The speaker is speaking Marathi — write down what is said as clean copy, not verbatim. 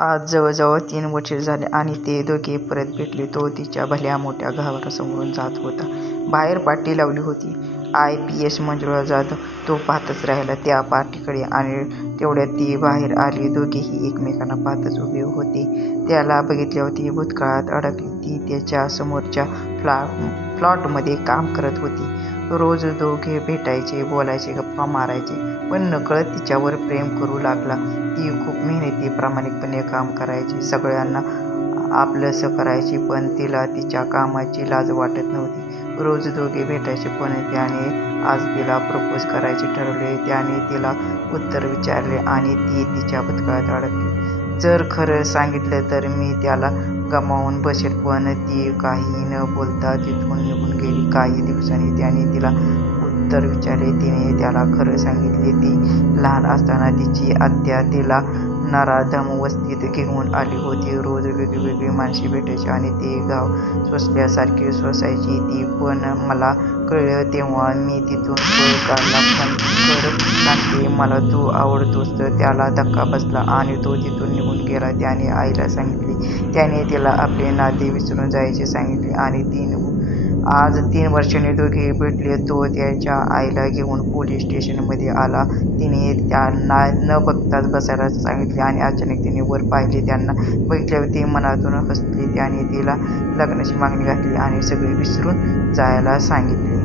आज जवळजवळ 3 वर्षे झाली आणि ते दोघे परत भेटले. तो तिच्या भल्या मोठ्या घरासमोरून जात होता. बाहेर पाटी लावली होती. IPS मंजुळा जाधव. तो पाहतच राहिला त्या पाटीकडे आणि तेवढ्यात ती बाहेर आली. दोघेही एकमेकांना पाहतच उभे होते. त्याला बघितल्यावर ती भूतकाळात अडकली. ती त्याच्या समोरच्या फ्लॅटमध्ये काम करत होती. रोज दोघे भेटायचे, बोलायचे, गप्पा मारायचे. पण नकळत तिच्यावर प्रेम करू लागला. ती खूप मेहनती, प्रामाणिकपणे काम करायची. सगळ्यांना आपलंसं करायची. पण तिला तिच्या कामाची लाज वाटत नव्हती. रोज दोघे भेटायचे. पण त्याने आज तिला प्रपोज करायचे ठरवले. त्याने तिला उत्तर विचारले आणि ती तिच्या भूतकाळात अडकली. जर खरं सांगितलं तर मी त्याला गमावून बसेल. पण ती काही न बोलता तिथून निघून गेली. काही दिवसांनी त्याने तिला उत्तर विचारले. तिने त्याला खरं सांगितले. ती लहान असताना तिची आत्या तिला नराधम वस्तीत घेऊन आली होती. रोज वेगवेगळी माणसे भेटायची आणि ते गाव सोसल्यासारखे सोसायची ती. पण मला कळलं तेव्हा मी तिथून पळ काढला. पण खरं सांगते, मला तू आवडतोस. त्याला धक्का बसला आणि तो तिथून निघून गेला. त्याने आईला सांगितले. त्याने तिला आपले नाते विसरून जायचे सांगितले आणि आज 3 वर्षांनी दोघे भेटले. तो त्याच्या आईला घेऊन पोलीस स्टेशनमध्ये आला. तिने त्यांना न बघताच बसायला सांगितले आणि अचानक तिने वर पाहिले. त्यांना बघितल्यावर ती मनातून हसली. त्याने तिला लग्नाची मागणी घातली आणि सगळे विसरून जायला सांगितले.